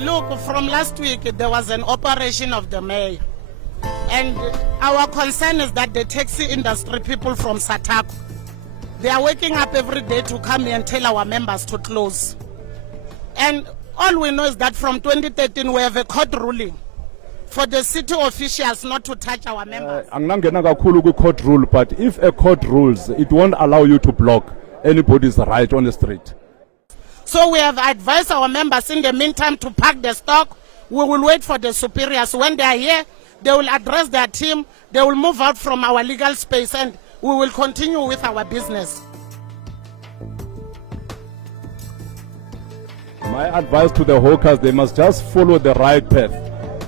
Look, from last week, there was an operation of the mayor. And our concern is that the taxi industry people from Satako, they are waking up every day to come here and tell our members to close. And all we know is that from 2013, we have a court ruling for the city officials not to touch our members. Angangena kakhulu ku court rule, but if a court rules, it won't allow you to block anybody's right on the street. So we have advised our members in the meantime to pack the stock. We will wait for the superiors. When they are here, they will address their team. They will move out from our legal space and we will continue with our business. My advice to the hawkers, they must just follow the right path.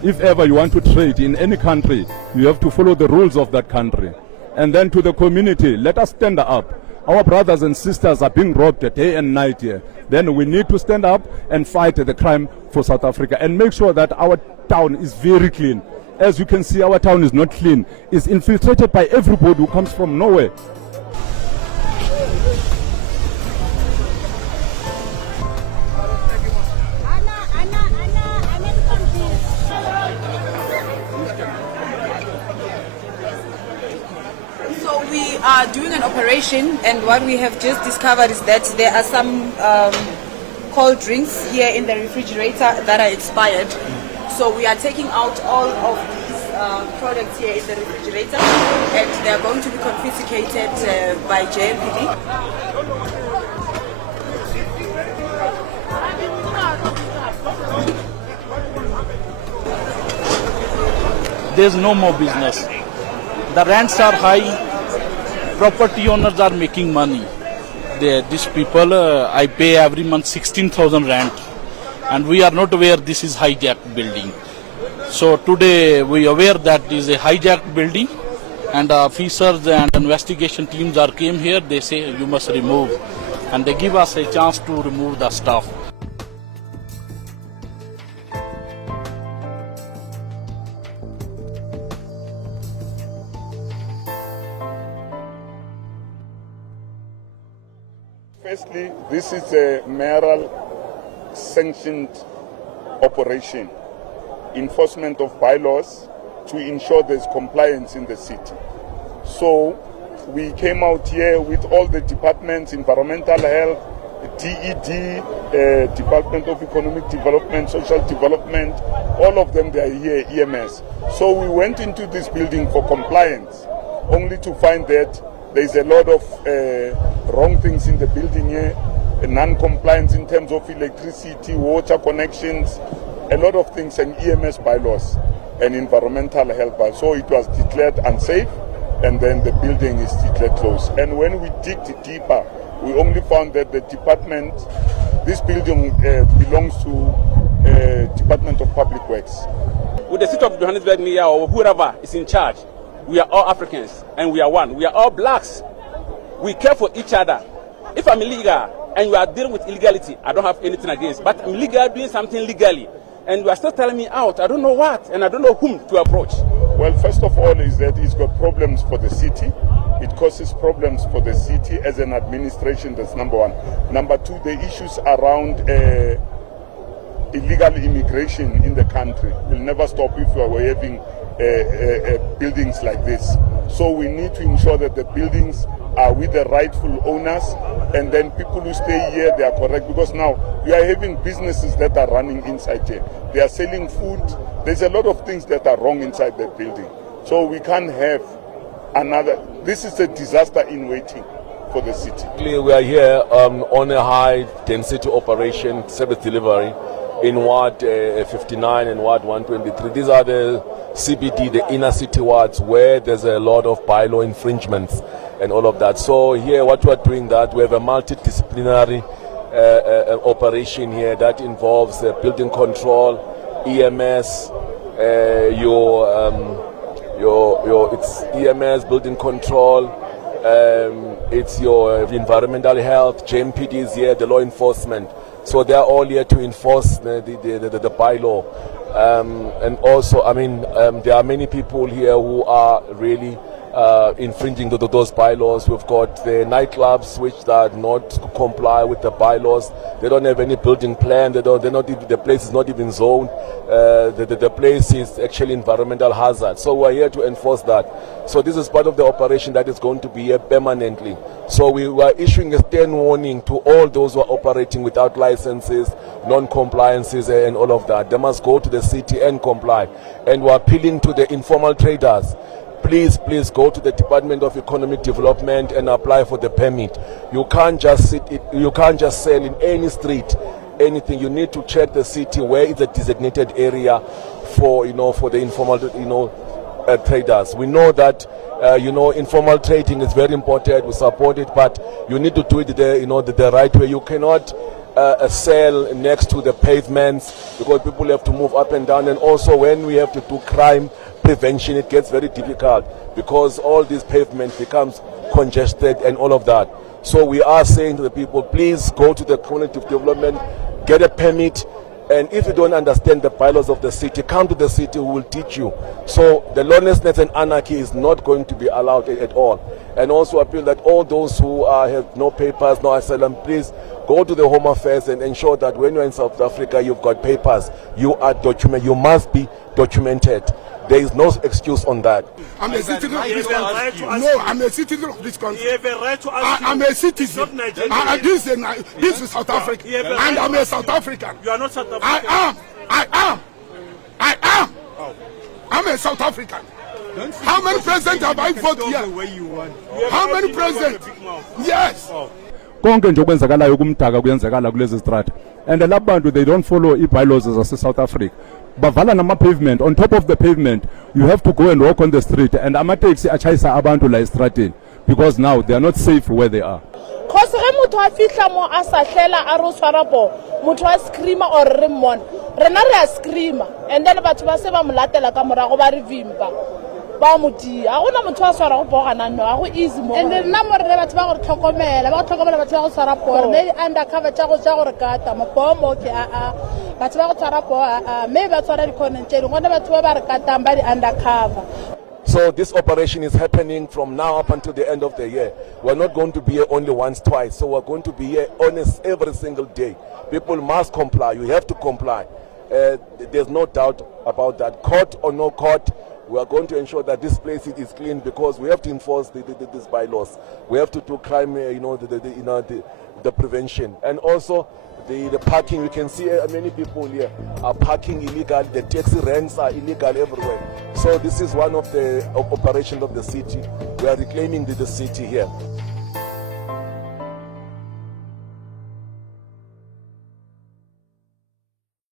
If ever you want to trade in any country, you have to follow the rules of that country. And then to the community, let us stand up. Our brothers and sisters are being robbed day and night here. Then we need to stand up and fight the crime for South Africa and make sure that our town is very clean. As you can see, our town is not clean. It's infiltrated by everybody who comes from nowhere. We are doing an operation, and what we have just discovered is that there are some cold drinks here in the refrigerator that are expired. So we are taking out all of these products here in the refrigerator, and they are going to be confiscated by JMPD. There's no more business. The rents are high. Property owners are making money. These people, I pay every month 16,000 rent, and we are not aware this is hijacked building. So today we are aware that this is a hijacked building, and officers and investigation teams are came here. They say you must remove, and they give us a chance to remove the stuff. Firstly, this is a mayoral sanctioned operation, enforcement of bylaws to ensure there's compliance in the city. So we came out here with all the departments, environmental health, DED, Department of Economic Development, Social Development, all of them, they are here, EMS. So we went into this building for compliance, only to find that there's a lot of wrong things in the building here, non-compliance in terms of electricity, water connections, a lot of things, and EMS bylaws and environmental health bylaws. So it was declared unsafe, and then the building is declared closed. And when we digged deeper, we only found that the department, this building belongs to Department of Public Works. With the city of Johannesburg Mayor or whoever is in charge, we are all Africans and we are one. We are all blacks. We care for each other. If I'm illegal and you are dealing with illegality, I don't have anything against. But I'm legal doing something legally, and you are still telling me out. I don't know what, and I don't know whom to approach. Well, first of all, is that it's got problems for the city. It causes problems for the city as an administration. That's number one. Number two, the issues around illegal immigration in the country will never stop if we are having buildings like this. So we need to ensure that the buildings are with the rightful owners, and then people who stay here, they are correct, because now we are having businesses that are running inside here. They are selling food. There's a lot of things that are wrong inside that building. So we can't have another. This is a disaster in waiting for the city. We are here on a high density operation, service delivery, in Ward 59 and Ward 123. These are the CBD, the inner city wards, where there's a lot of bylaw infringements and all of that. So here what we're doing, that we have a multidisciplinary operation here that involves building control, EMS, it's EMS, building control, it's your environmental health, JMPD is here, the law enforcement. So they're all here to enforce the bylaw. And also, I mean, there are many people here who are really infringing those bylaws. We've got the nightclubs which are not comply with the bylaws. They don't have any building plan. The place is not even zoned. The place is actually environmental hazard. So we're here to enforce that. So this is part of the operation that is going to be here permanently. So we are issuing a stern warning to all those who are operating without licenses, non-compliances and all of that. They must go to the city and comply. And we're appealing to the informal traders. Please go to the Department of Economic Development and apply for the permit. You can't just sell in any street anything. You need to check the city where is a designated area for the informal traders. We know that informal trading is very important. We support it, but you need to do it the right way. You cannot sell next to the pavements because people have to move up and down, and also when we have to do crime prevention, it gets very difficult because all these pavements becomes congested and all of that. So we are saying to the people, please go to the community development, get a permit, and if you don't understand the bylaws of the city, come to the city, we will teach you. So the lawlessness and anarchy is not going to be allowed at all. And also appeal that all those who have no papers, no asylum, please go to the Home Affairs and ensure that when you're in South Africa, you've got papers, you are documented, you must be documented. There is no excuse on that. I'm a citizen of this country. No, I'm a citizen of this country. You have a right to ask. I'm a citizen. This is South Africa. And I'm a South African. You are not South African. I am. I'm a South African. How many presidents have I voted here? How many presidents? Yes. Konke nje okwenzakalayo kumdaka kuyenzakala kulezi strata, and laba bantu they don't follow i-bylaws zase South Africa. Bavala nama pavement. On top of the pavement, you have to go and walk on the street, and ama-taxi achayisa abantu la estrateni because now they are not safe where they are. Cause motho a fihla mo a sa hlela a ro tshwara po motho a screamer or re mmona rena re a screamer, and then batho ba se ba molatela ka morago ba re vimpa ba moti a gona motho a tshwara go bogana no a go easy mo and then nna mo re batho ba go tlhokomela batho ba go tshwara po maybe undercover tsa go re kata mo po mo ke batho ba go tshwara po maybe ba tshwara di content ngone batho ba re katang ba di undercover. So this operation is happening from now up until the end of the year. We're not going to be here only once, twice. So we're going to be here every single day. People must comply. You have to comply. There's no doubt about that. Court or no court, we are going to ensure that this place is clean because we have to enforce these bylaws. We have to do crime, the prevention. And also the parking. You can see many people here are parking illegal. The taxi ranks are illegal everywhere. So this is one of the operations of the city. We are reclaiming the city here.